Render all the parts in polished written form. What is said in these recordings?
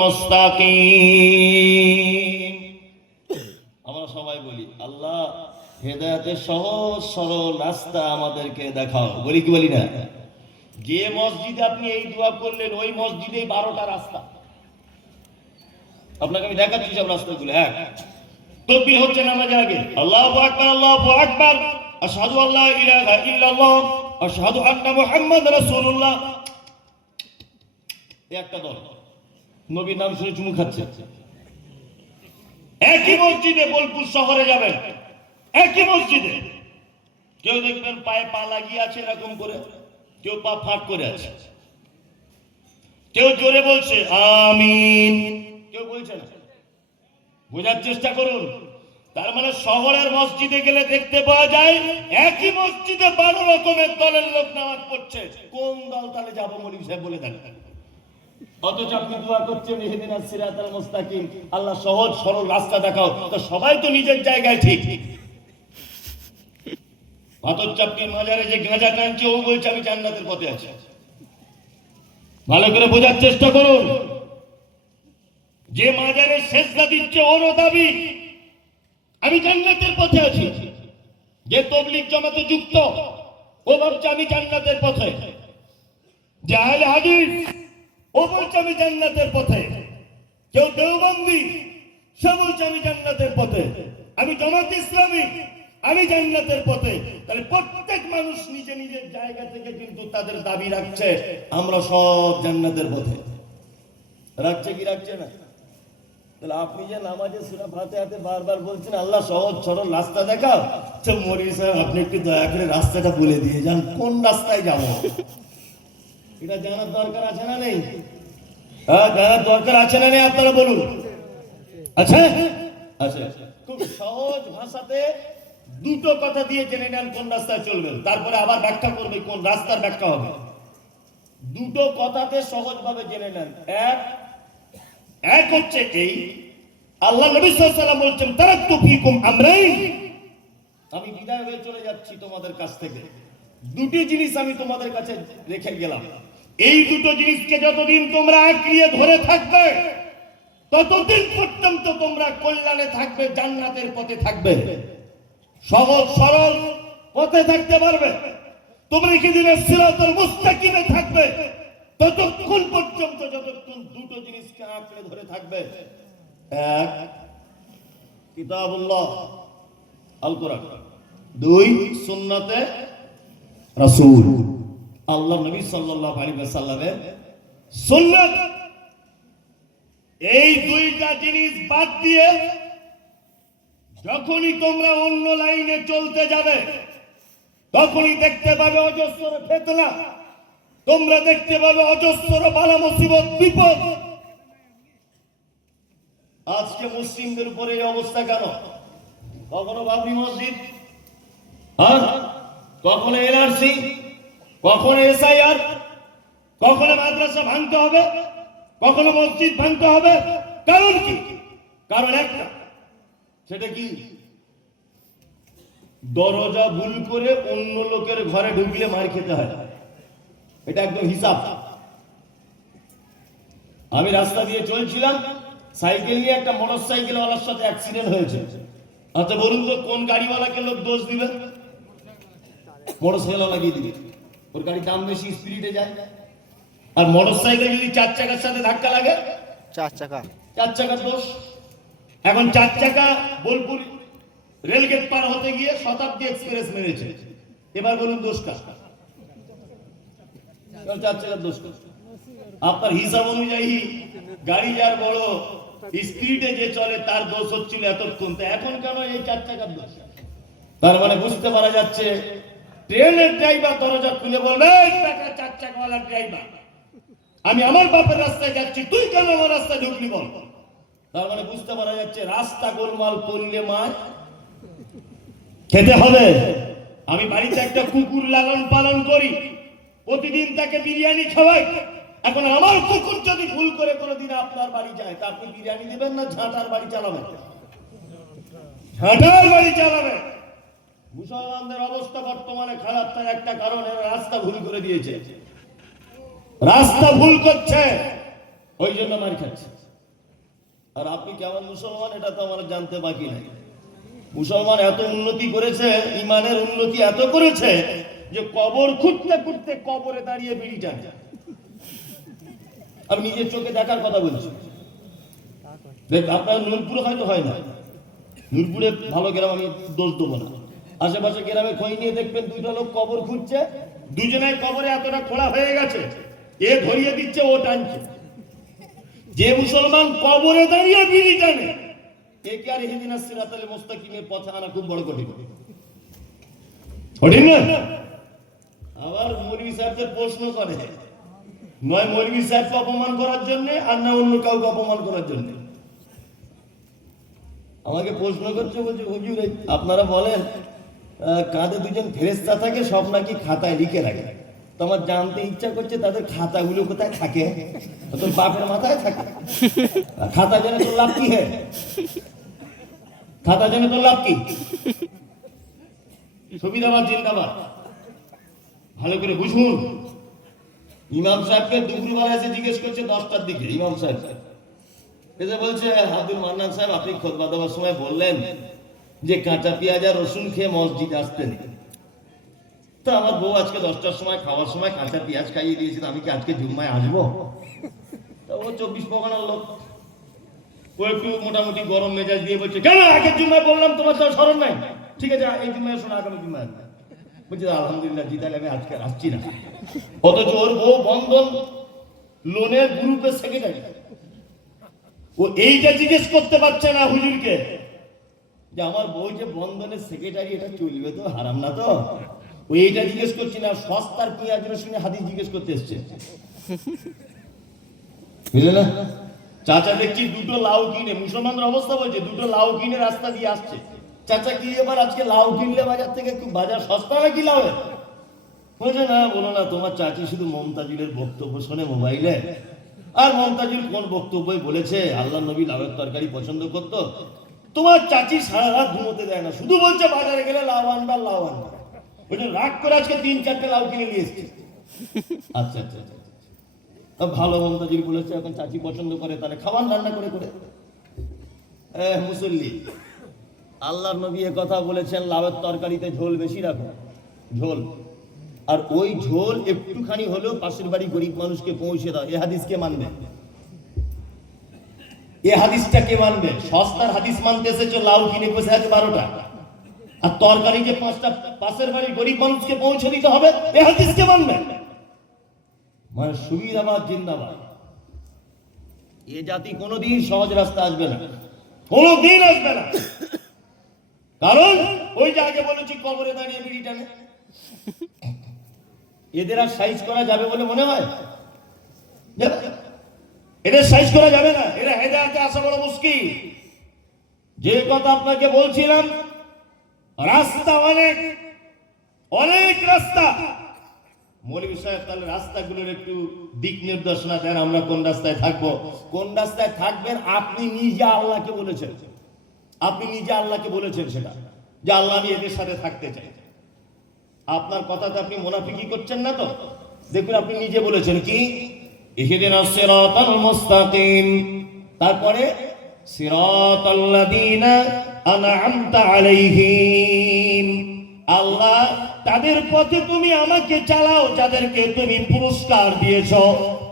মুস্তাকিম। আমরা সবাই বলি আল্লাহ হেদায়েতের সহজ সরল রাস্তা আমাদেরকে দেখাও, বলি কি বলি না? যে মসজিদে আপনি এই দোয়া করলেন ওই মসজিদে 12টা রাস্তা, আপনাকে আমি দেখাচ্ছি সব রাস্তাগুলো। এক, তাকবীর হচ্ছে নামাজের আগে, আল্লাহু আকবার আল্লাহু আকবার, আশহাদু আল্লা ইলাহা ইল্লাল্লাহ আশহাদু আন্না মুহাম্মাদুর রাসূলুল্লাহ। একটা দল নবীর নাম শুনে চুমু খাচ্ছে। একই মসজিদে বোলপুর শহরে যাবেন, একই মসজিদে কেউ দেখবেন পায়ে পা লাগিয়ে আছে এরকম করে, কেউ পা ফাঁক করে আছে, কেউ জোরে বলছে আমিন, কেউ বলছে না। বোঝার চেষ্টা করুন। তার মানে শহরের মসজিদে গেলে দেখতে পাওয়া যায় একই মসজিদে 12 রকমের দলের লোক নামাজ পড়ছে। কোন দল তাহলে যাবো মৌলভী সাহেব বলে দেন। অথচ আপনি দোয়া করছেন ইহদিনাস সিরাতাল মুস্তাকিম, আল্লাহ সহজ সরল রাস্তা দেখাও। তো সবাই তো নিজের জায়গায় ঠিক। অথচ আপনি মাজারে যে গাঁজা টানছে ও বলছে আমি জান্নাতের পথে আছি। ভালো করে বোঝার চেষ্টা করুন। যে মাজারে সেজদা দিচ্ছে ওরও দাবি আমি জান্নাতের পথে আছি। যে তাবলীগ জামাতে যুক্ত ও ভাবছে আমি জান্নাতের পথে। যে আহলে হাদিস ও বলছে আমি জান্নাতের পথে। কেউ দেওবন্দি সে বলছে আমি জান্নাতের পথে। আমি জামাত ইসলামী আমি জান্নাতের পথে। তাহলে প্রত্যেক মানুষ নিজে নিজের জায়গা থেকে কিন্তু তাদের দাবি রাখছে আমরা সব জান্নাতের পথে। রাখছে কি রাখছে না? তাহলে আপনি যে নামাজে সূরা ফাতিহাতে বারবার বলছেন আল্লাহ সহজ সরল রাস্তা দেখাও, তো মৌলভী সাহেব আপনি একটু দয়া করে রাস্তাটা বলে দিয়ে যান, কোন রাস্তায় যাব? এটা জানার দরকার আছে না নেই? হ্যাঁ, জানার দরকার আছে না নেই? আপনারা বলুন। আচ্ছা আচ্ছা, খুব সহজ ভাষাতে দুটো কথা দিয়ে জেনে নেন কোন রাস্তায় চলবেন, তারপরে আবার ব্যাখ্যা করবে কোন রাস্তার ব্যাখ্যা হবে। দুটো কথাতে সহজভাবে জেনে নেন। এক হচ্ছে এই, আল্লাহ নবী সাল্লাল্লাহু আলাইহি ওয়াসাল্লাম বলছেন তারাকতু ফীকুম আমরাইন, আমি বিদায় হয়ে চলে যাচ্ছি তোমাদের কাছ থেকে, দুটি জিনিস আমি তোমাদের কাছে রেখে গেলাম। এই দুটো জিনিসকে যতদিন তোমরা আঁকড়িয়ে ধরে থাকবে ততদিন পর্যন্ত তোমরা কল্যাণে থাকবে, জান্নাতের পথে থাকবে, সহজ সরল পথে থাকতে পারবে। তোমরা কি দিনের সিরাতাল মুস্তাকিমে থাকবে ততক্ষণ পর্যন্ত যতক্ষণ দুটো জিনিসকে আঁকড়ে ধরে থাকবে। এক, কিতাবুল্লাহ আল কোরআন, দুই, সুন্নতে রাসূল আল্লাহ নবী সাল্লাল্লাহু আলাইহি ওয়াসাল্লামের সুন্নাত। এই দুইটা জিনিস বাদ দিয়ে যখনই তোমরা অন্য লাইনে চলতে যাবে তখনই দেখতে পাবে অজস্র ফিতনা, তোমরা দেখতে পাবে অজস্র বালা মুসিবত বিপদ। আজকে মুসলিমদের উপরে এই অবস্থা কেন? কখনো বাবরি মসজিদ, কখনো এনআরসি, কখনো এসআইআর, কখনো মাদ্রাসা ভাঙতে হবে, কখনো মসজিদ ভাঙতে হবে। কারণ কি? কারণ একটা, সেটা কি? দরজা ভুল করে অন্য লোকের ঘরে ঢুকলে মার খেতে হয়। এটা একদম হিসাব। আমি রাস্তা দিয়ে চলছিলাম, সাইকেল নিয়ে একটা মোটর সাইকেলওয়ালার সাথে অ্যাক্সিডেন্ট হয়েছে। আচ্ছা বলুন তো কোন গাড়িওয়ালাকে লোক দোষ দিবে? মোটর সাইকেলওয়ালা গিয়ে দিবে, ওর গাড়ির দাম বেশি, স্পিডে যায়। আর মোটর সাইকেল যদি 4 চাকার সাথে ধাক্কা লাগে, 4 চাকার দোষ। এখন 4 চাকা বোলপুর রেলগেট পার হতে গিয়ে শতাব্দী এক্সপ্রেস মেরেছে, এবার বলুন দোষ কার? 4 চাকার দোষ। আপনার হিসাব অনুযায়ী গাড়ি যার বড় স্পিডে যে চলে তার দোষ হচ্ছিল এতক্ষণ, তো এখন কেন এই 4 চাকার দোষ? তার মানে বুঝতে পারা যাচ্ছে ট্রেনের ড্রাইভার দরজা খুলে বলবে 4 চাকাওয়ালা ড্রাইভার আমি আমার বাপের রাস্তায় যাচ্ছি, তুই কেন আমার রাস্তায় ঢুকলি বল। তার মানে বুঝতে পারা যাচ্ছে রাস্তা গোলমাল করলে মার খেতে হবে। আমি বাড়িতে একটা কুকুর লালন পালন করি, প্রতিদিন তাকে বিরিয়ানি খাওয়াই। এখন আমার কুকুর যদি ভুল করে কোনোদিন আপনার বাড়ি যায়, তা আপনি বিরিয়ানি দেবেন না ঝাঁটার বাড়ি চালাবেন? ঝাঁটার বাড়ি চালাবেন। মুসলমানদের অবস্থা বর্তমানে খারাপ, তার একটা কারণ রাস্তা ভুল করে দিয়েছে, রাস্তা ভুল করছে। ওই জন্য মার খাচ্ছে। আর আপনি কেমন মুসলমান এটা তো আমার জানতে বাকি নাই। মুসলমান এত উন্নতি করেছে, ইমানের উন্নতি এত করেছে যে কবর খুঁড়তে খুঁড়তে কবরে দাঁড়িয়ে বিড়ি টানে। আমি নিজের চোখে দেখার কথা বলছি। আপনার নূরপুরে হয়তো হয় না, নূরপুরে ভালো গ্রাম, আমি দোষ দেবো না। আশেপাশে গ্রামে খোঁজ নিয়ে দেখবেন দুইটা লোক কবর খুঁজছে, দুজনের কবরে এতটা খোলা হয়ে গেছে, এ ধরিয়ে দিচ্ছে, ও টানছে। যে মুসলমান কবরে দাঁড়িয়ে বিড়ি টানে, একে আর ইহদিনা সিরাতাল মুস্তাকিমের পথে আনা খুব বড় কঠিন। কঠিন না? আবার মৌলভী সাহেবদের প্রশ্ন করে, নয় মৌলভী সাহেবকে অপমান করার জন্য, আর না অন্য কাউকে অপমান করার জন্য। আমাকে প্রশ্ন করছে, বলছে হুজুর আপনারা বলেন কাঁধে দুজন ফেরেশতা থাকে, সব নাকি খাতায় লিখে রাখে। তো আমার জানতে ইচ্ছা করছে তাদের খাতাগুলো কোথায় থাকে? তোর বাপের মাথায় থাকে। খাতা জেনে তোর লাভ কি? খাতা জেনে তোর লাভ কি? সুবিধাবাদ জিন্দাবাদ। ভালো করে বুঝুন। ইমাম সাহেবকে দুপুরবেলা এসে জিজ্ঞেস করছে 10টার দিকে, ইমাম সাহেব এসে বলছে, আব্দুল মান্নান সাহেব আপনি খুতবা দেওয়ার সময় বললেন যে কাঁচা পেঁয়াজ আর রসুন খেয়ে মসজিদে আসতে নেই। তো আমার বউ আজকে 10টার সময় খাওয়ার সময় কাঁচা পেঁয়াজ খাইয়ে দিয়েছিল, আমি কি আজকে জুম্মায় আসবো? তো ও 24 পরগনার লোক, ও একটু মোটামুটি গরম মেজাজ দিয়ে বলছে, কেন আগের জুম্মায় বললাম তোমার তো স্মরণ নাই? ঠিক আছে এই জুম্মায় শোনো, আগামী জুম্মায় আসবে। বলছে আলহামদুলিল্লাহ জি, তাহলে আমি আজকে আসছি না। অথচ ওর বউ বন্ধন লোনের গ্রুপের সেক্রেটারি, ও এইটা জিজ্ঞেস করতে পারছে না হুজুরকে যে আমার বউ যে বন্ধনের সেক্রেটারি, এটা চলবে তো, হারাম না তো? ও এইটা জিজ্ঞেস করছি না, সস্তার পেঁয়াজ রসুনের হাদিস জিজ্ঞেস করতে এসছে। বুঝলে না? চাচা দেখছি দুটো লাউ কিনে, মুসলমানদের অবস্থা বলছে, দুটো লাউ কিনে রাস্তা দিয়ে আসছে। চাচা কি এবার আজকে লাউ কিনলে বাজার থেকে, খুব বাজার সস্তা নাকি লাউ? বলছে না, বলো না, তোমার চাচি শুধু মমতাজুলের বক্তব্য শোনে মোবাইলে। আর মমতাজুল কোন বক্তব্যই বলেছে আল্লাহ নবী লাউয়ের তরকারি পছন্দ করতো? তোমার চাচি সারা রাত ঘুমোতে দেয় না, শুধু বলছে বাজারে গেলে লাউ আনবা, লাউ আনবা। ওই জন্য রাগ করে আজকে 3-4টে লাউ কিনে নিয়ে এসছে। আচ্ছা আচ্ছা আচ্ছা, ভালো, মমতাজুল বলেছে এখন চাচি পছন্দ করে, তাহলে খাবার রান্না করে করে। মুসল্লি, আল্লাহ নবী এ কথা বলেছেন লাউয়ের তরকারিতে ঝোল বেশি রাখো, ঝোল। আর ওই ঝোল একটুখানি হলেও পাশের বাড়ি গরিব মানুষকে পৌঁছে দাও। এ হাদিস কে মানবে? এ হাদিসটা কে মানবে? সস্তার হাদিস মানতে এসেছো, লাউ কিনে বসে আছে 12টা, আর তরকারি যে 5টা পাশের বাড়ির গরিব মানুষকে পৌঁছে দিতে হবে, এ হাদিস কে মানবে? মানে সুবিধাবাদ জিন্দাবাদ। এ জাতি কোনোদিন সহজ রাস্তা আসবে না, কোনোদিন আসবে না। কারণ ওই যে আগে বলেছি কবরে দাঁড়িয়ে বিড়ি টানে, এদের আর সাইজ করা যাবে বলে মনে হয়? এদের সাইজ করা যাবে না, এরা হেদায়েতে আসা বড় মুশকিল। যে কথা আপনাকে বলছিলাম, রাস্তা অনেক, অনেক রাস্তা। মৌলভী সাহেব তাহলে রাস্তাগুলোর একটু দিক নির্দেশনা দেন, আমরা কোন রাস্তায় থাকবো, কোন রাস্তায় থাকবেন। আপনি নিজে আল্লাহকে বলেছেন, আপনি নিজে আল্লাহকে বলেছেন সেটা, যে আল্লাহ আমি এদের সাথে থাকতে চাই। আপনার কথাতে আপনি মুনাফিকি করছেন না তো? দেখুন আপনি নিজে বলেছেন কি, ইহদিনাস সিরাতাল মুস্তাকিম, তারপরে সিরাতাল্লাযীনা আন'আমতা আলাইহিম, আল্লাহ তাদের পথে তুমি আমাকে চালাও যাদেরকে তুমি পুরস্কার দিয়েছো।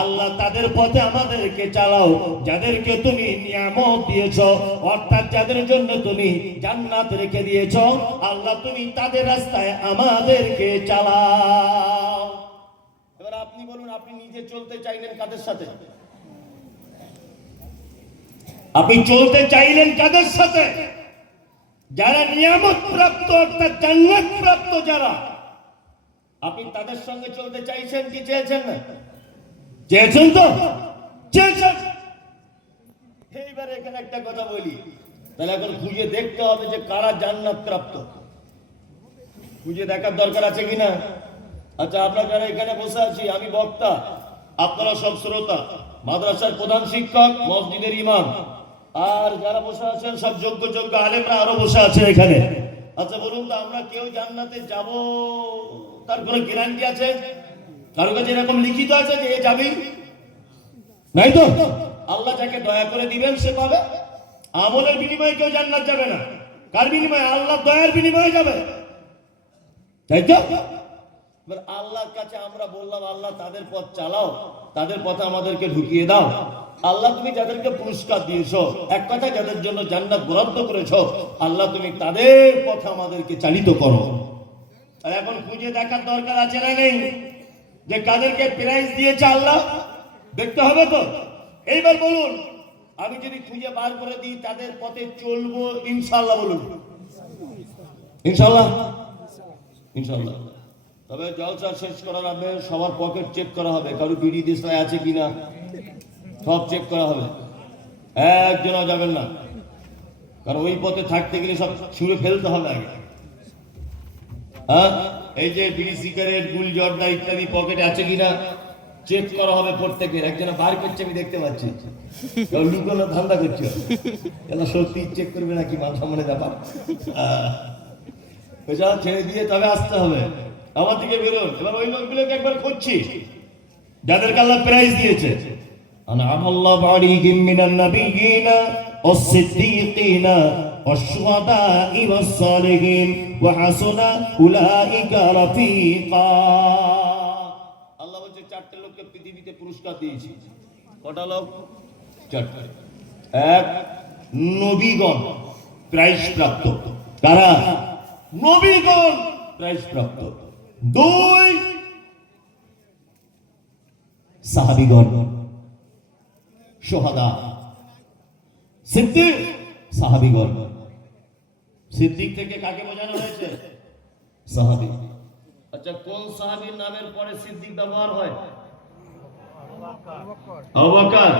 আল্লাহ তাদের পথে আমাদেরকে চালাও যাদেরকে তুমি নিয়ামত দিয়েছো, অর্থাৎ যাদের জন্য তুমি জান্নাত রেখে দিয়েছো। আল্লাহ তুমি তাদের রাস্তায় আমাদেরকে চালাও। এবার আপনি বলুন, আপনি নিজে চলতে চাইলেন কাদের সাথে? আপনি চলতে চাইলেন কাদের সাথে? যারা নিয়ামত প্রাপ্ত অর্থাৎ জান্নাত প্রাপ্ত যারা, আপনি তাদের সঙ্গে চলতে চাইছেন কি চেয়েছেন না? চেয়েছেন তো? চেয়েছেন। এইবার এখানে একটা কথা বলি, তাহলে এখন খুঁজে দেখতে হবে যে কারা জান্নাত প্রাপ্ত। খুঁজে দেখার দরকার আছে কিনা? আচ্ছা, আপনারা যারা এখানে বসে আছি, আমি বক্তা, আপনারা সব শ্রোতা, মাদ্রাসার প্রধান শিক্ষক, মসজিদের ইমাম, আর যারা বসে আছেন সব যোগ্য যোগ্য আলেমরা আরো বসে আছে এখানে। আচ্ছা বলুন তো, আমরা কেউ জান্নাতে যাব তার কোনো গ্যারান্টি আছে? কারো কাছে এরকম লিখিত আছে যে এ যাবি? নাই তো? আল্লাহ যাকে দয়া করে দিবেন সে পাবে। আমলের বিনিময়ে কেউ জান্নাত যাবে না। কার বিনিময়ে? আল্লাহ দয়ার বিনিময়ে যাবে, তাই তো? এবার আল্লাহর কাছে আমরা বললাম, আল্লাহ তাদের পথ চালাও, তাদের পথে আমাদেরকে ঢুকিয়ে দাও। আল্লাহ তুমি যাদেরকে পুরস্কার দিয়েছো, এক কথা যাদের জন্য জান্নাত বরাদ্দ করেছো, আল্লাহ তুমি তাদের পথে আমাদেরকে চালিত করো। আর এখন খুঁজে দেখার দরকার আছে না নেই যে কাদেরকে প্রাইজ দিয়েছে আল্লাহ? দেখতে হবে তো। এইবার বলুন, আমি যদি খুঁজে বার করে দিই তাদের পথে চলবো ইনশাআল্লাহ, বলুন ইনশাআল্লাহ। ইনশাআল্লাহ। তবে জলসা শেষ করার আগে সবার পকেট চেক করা হবে, কারো বিড়ি দেশায় আছে কিনা সব চেক করা হবে, একজনও যাবেন না, কারণ ওই পথে থাকতে গেলে সব ছুঁড়ে ফেলতে হবে আগে। হ্যাঁ, এই যে বিড়ি সিগারেট গুল জর্দা ইত্যাদি পকেটে আছে কিনা চেক করা হবে প্রত্যেকের। একজনে বার করছে আমি দেখতে পাচ্ছি, লুকানো ধান্দা করছে, এরা সত্যি চেক করবে নাকি মান সম্মানের ব্যাপার। ওইসব ছেড়ে দিয়ে তবে আসতে হবে, আমার দিকে বেরোন। এবার ওই লোকগুলোকে একবার খুঁজছি যাদেরকে আল্লাহ প্রাইজ দিয়েছে। আনআমাল্লাহু আলাইহিম মিনান নাবিয়্যিনা ওয়াস-সিদ্দীকিনা ওয়াশ-শুহাদা'i ওয়াস-সালিহিন ওয়া হাসুনা উলাইকা রাফীকা। আল্লাহ বলছে চারটি লোককে পৃথিবীতে পুরস্কার দিয়েছি। কটা লোক? চারটি। এক, নবীগণ প্রাইজ প্রাপ্ত। কারা? নবীগণ প্রাইজ প্রাপ্ত। দুই, সাহাবীগণ, শুহাদা, সিদ্দিক, সাহাবীগণ। সিদ্দিক থেকে কাকে বোঝানো হয়েছে? সাহাবী। আচ্ছা, কোন সাহাবীর নামের পরে সিদ্দিক ব্যবহার হয়? আবু বকর।